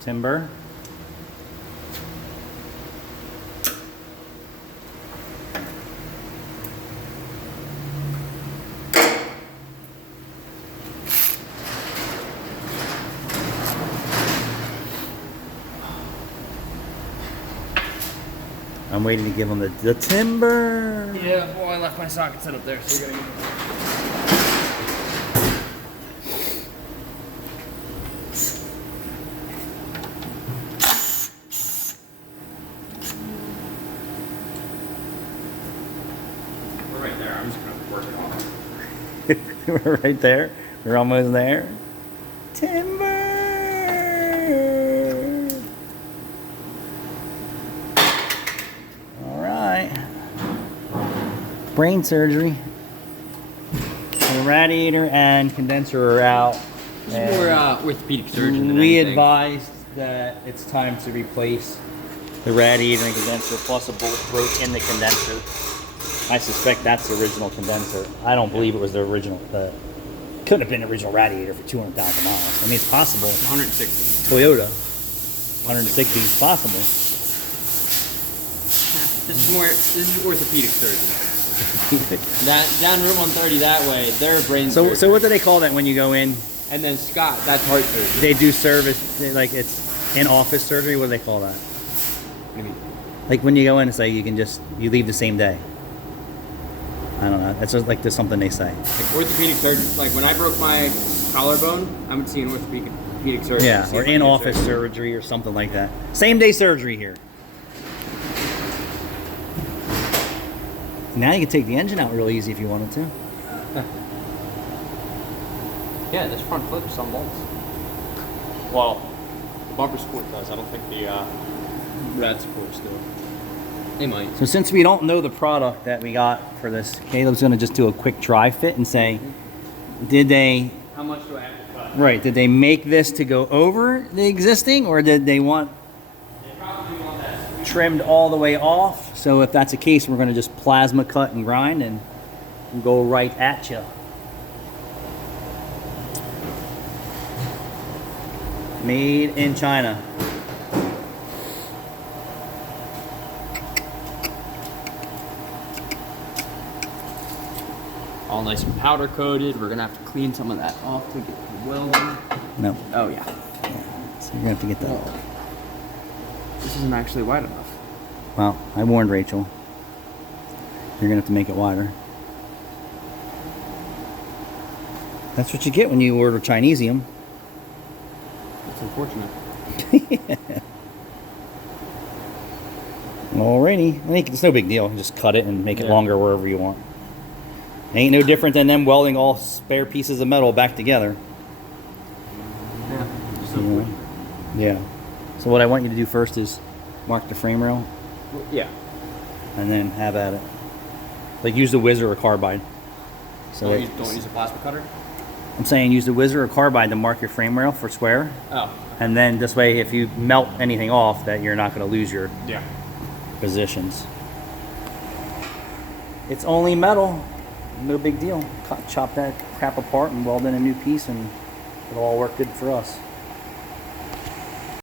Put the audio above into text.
timber. I'm waiting to give them the timber. Yeah, well, I left my socket set up there, so you're gonna get We're right there. I'm just gonna work it off. We're right there. We're almost there. Timber. All right. Brain surgery. The radiator and condenser are out. This is more orthopedic surgeon than We anything. advised that it's time to replace the radiator and condenser plus a bolt broke in the condenser. I suspect that's the original condenser. I don't believe it was the original. Couldn't have been the original radiator for 200,000 miles. I mean, it's possible. 160. Toyota, 160 is possible. This is orthopedic surgery. That down Route 130 that way, they're brain surgery. So what do they call that when you go in? And then Scott, that's heart surgery. They do service, like it's in-office surgery. What do they call that? What do you mean? Like when you go in, it's like you leave the same day. I don't know. That's just like there's something they say. Like orthopedic surgery. Like when I broke my collarbone, I would see an orthopedic surgeon. Yeah, or in-office surgery or something like that. Same-day surgery here. Now you can take the engine out real easy if you wanted to. Yeah, this front clips some bolts. Well, the bumper support does. I don't think the rad supports do. They might. So since we don't know the product that we got for this, Caleb's going to just do a quick dry fit and say, did they... How much do I have to cut? Right, did they make this to go over the existing, or did they want... They probably want that. Trimmed all the way off? So if that's the case, we're going to just plasma cut and grind and go right at you. Made in China. All nice and powder coated. We're gonna have to clean some of that off to get the welding. No. Oh yeah. So you're going to have to get that. This isn't actually wide enough. Well, I warned Rachel. You're going to have to make it wider. That's what you get when you order Chinesium. It's unfortunate. Alrighty. I think it's no big deal. Just cut it and make it Yeah. longer wherever you want. Ain't no different than them welding all spare pieces of metal back together. Yeah. So Yeah. Yeah. So what I want you to do first is mark the frame rail yeah. and then have at it. Like use the whizzer or carbide. So Don't use a plasma cutter. I'm saying use the whizzer or carbide to mark your frame rail for square. Oh. And then this way, if you melt anything off, that you're not going to lose your Yeah. positions. It's only metal. No big deal. Chop that crap apart and weld in a new piece and it'll all work good for us.